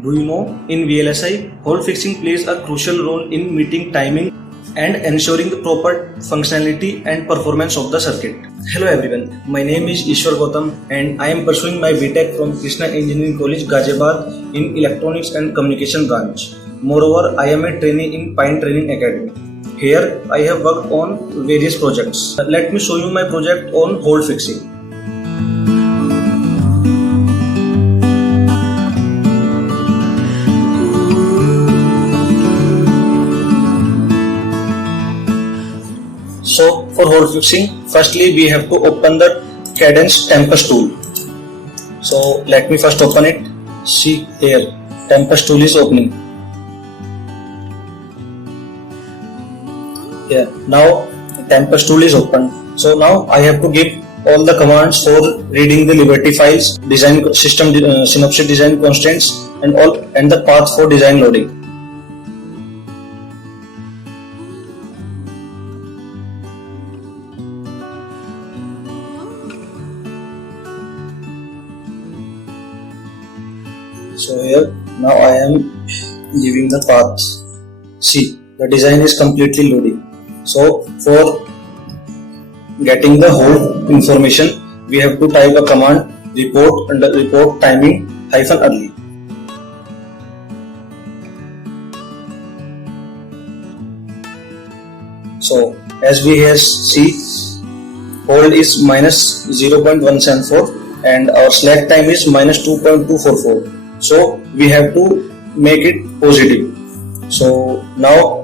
Do you know, in VLSI, hole fixing plays a crucial role in meeting timing and ensuring the proper functionality and performance of the circuit. Hello everyone, my name is Ishwar Gautam and I am pursuing my BTech from Krishna Engineering College, Ghaziabad in Electronics and Communication branch. Moreover, I am a trainee in PinE Training Academy. Here, I have worked on various projects. Let me show you my project on hole fixing. So for hole fixing, firstly we have to open the Cadence Tempest tool. So let me first open it. See here, Tempest tool is opening. Here, now Tempest tool is open. So now I have to give all the commands for reading the Liberty files, design system synopsis design constraints and the path for design loading. So here now I am giving the path. See, the design is completely loading. So for getting the whole information, we have to type a command report under report timing -early. So as we have see, hold is -0.174 and our slack time is -2.244. So we have to make it positive. So now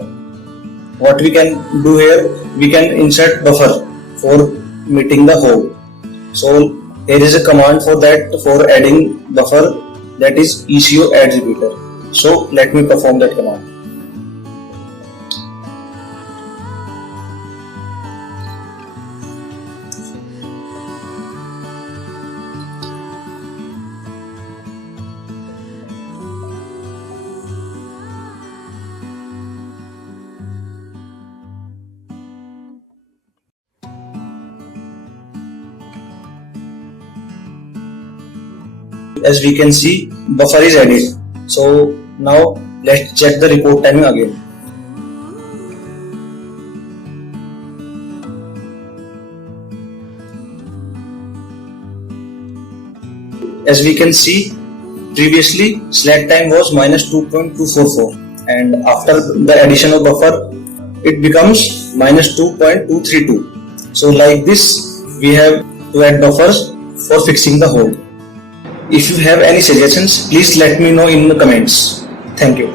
what we can do here, we can insert buffer for meeting the hole. So here is a command for that, for adding buffer, that is ECO adds repeater. So let me perform that command. As we can see, buffer is added. So now let's check the report timing again. As we can see, previously slack time was -2.244 and after the addition of buffer it becomes -2.232. So like this we have to add buffers for fixing the hole. If you have any suggestions, please let me know in the comments. Thank you.